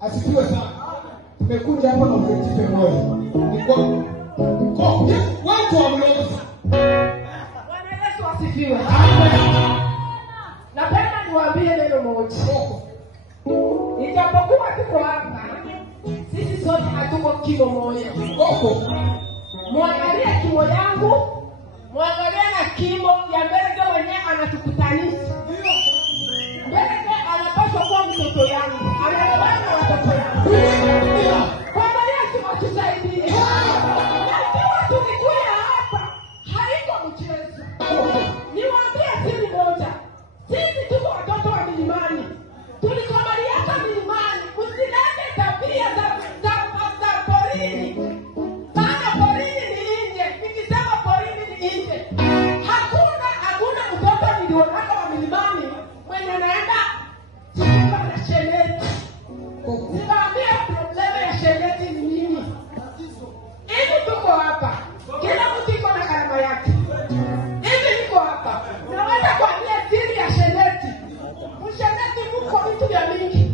Asifiwe sana. Tumekuja hapa na objective moja. Ni kwa watu wa mloza. Bwana Yesu asifiwe. Amen. Napenda niwaambie neno moja. Ijapokuwa tuko hapa, sisi sote hatuko kimo moja. Muangalie kimo yangu, muangalie na kimo ya mbele mwenyewe anatukutanisha. Mbele anapaswa kuwa mtoto yangu. Anapaswa watoto yangu. Bwana Yesu atusaidie. Ikiwa tulikuja hapa, haiko mchezo. Niwaambie siri moja. Sisi tuko watoto wa milimani. Tulikubaliana milimani. Usilete tabia za porini. Maana porini ni nje. Nikisema porini ni nje. Hakuna mtoto nilionaka wa milimani mwenye naenda kuchukua na sheleti. Niwaambie problema ya sheleti ni nini. Hivi tuko hapa. Kila mtu iko na karama yake. Hivi niko hapa. Naweza kuambia siri ya sheleti. Msheleti mko vitu vya mingi.